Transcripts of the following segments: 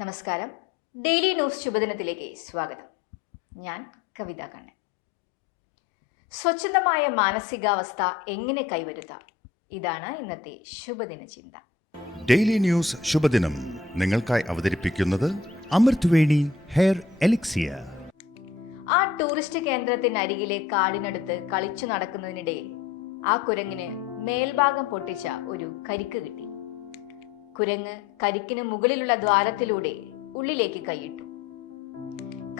നമസ്കാരം. Daily news ശുഭദിനത്തിലേക്ക് സ്വാഗതം. ഞാൻ കവിത കണ്ണൻ. സ്വച്ഛന്തമായ മാനസികാവസ്ഥ എങ്ങനെ കൈവരുത്താം? ഇതാണ് ഇന്നത്തെ ശുഭദിന ചിന്ത. ഡെയിലി ന്യൂസ് ശുഭദിനം നിങ്ങൾക്കായി അവതരിപ്പിക്കുന്നത് അമൃത്വേണി ഹെയർ എലിക്സിയർ. ആ ടൂറിസ്റ്റ് കേന്ദ്രത്തിനരികിലെ കാടിനടുത്ത് കളിച്ചു നടക്കുന്നതിനിടയിൽ ആ കുരങ്ങിന് മേൽഭാഗം പൊട്ടിച്ച ഒരു കരിക്ക് കിട്ടി. കുരങ്ങ് കരിക്കിന് മുകളിലുള്ള ദ്വാരത്തിലൂടെ ഉള്ളിലേക്ക് കൈയിട്ടു.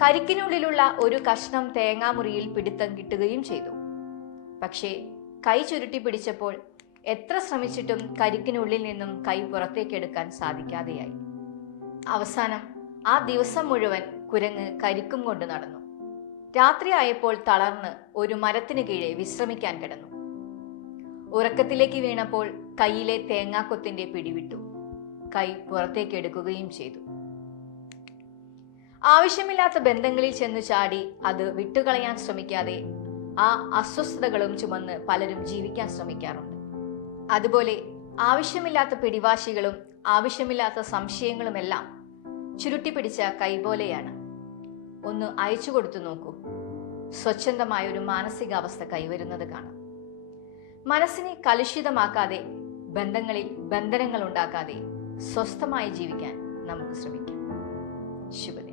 കരിക്കിനുള്ളിലുള്ള ഒരു കഷ്ണം തേങ്ങാമുറിയിൽ പിടുത്തം കിട്ടുകയും ചെയ്തു. പക്ഷേ കൈ ചുരുട്ടി പിടിച്ചപ്പോൾ എത്ര ശ്രമിച്ചിട്ടും കരിക്കിനുള്ളിൽ നിന്നും കൈ പുറത്തേക്കെടുക്കാൻ സാധിക്കാതെയായി. അവസാനം ആ ദിവസം മുഴുവൻ കുരങ്ങ് കരിക്കും കൊണ്ട് നടന്നു. രാത്രിയായപ്പോൾ തളർന്ന് ഒരു മരത്തിന് കീഴെ വിശ്രമിക്കാൻ കിടന്നു. ഉറക്കത്തിലേക്ക് വീണപ്പോൾ കൈയിലെ തേങ്ങാക്കൊത്തിന്റെ പിടിവിട്ടു. കൈ പുറത്തേക്ക് എടുക്കുകയും ചെയ്തു. ആവശ്യമില്ലാത്ത ബന്ധങ്ങളിൽ ചെന്നു ചാടി അത് വിട്ടുകളയാൻ ശ്രമിക്കാതെ ആ അസ്വസ്ഥതകളും ചുമന്ന് പലരും ജീവിക്കാൻ ശ്രമിക്കാറുണ്ട്. അതുപോലെ ആവശ്യമില്ലാത്ത പിടിവാശികളും ആവശ്യമില്ലാത്ത സംശയങ്ങളുമെല്ലാം ചുരുട്ടി പിടിച്ച കൈ പോലെയാണ്. ഒന്ന് അയച്ചു കൊടുത്തു നോക്കൂ. സ്വച്ഛന്തമായ ഒരു മാനസികാവസ്ഥ കൈവരുന്നത് കാണാം. മനസ്സിനെ കലുഷിതമാക്കാതെ, ബന്ധങ്ങളിൽ ബന്ധനങ്ങൾ ഉണ്ടാക്കാതെ സ്വസ്ഥമായി ജീവിക്കാൻ നമുക്ക് ശ്രമിക്കാം. ശുഭദിനം.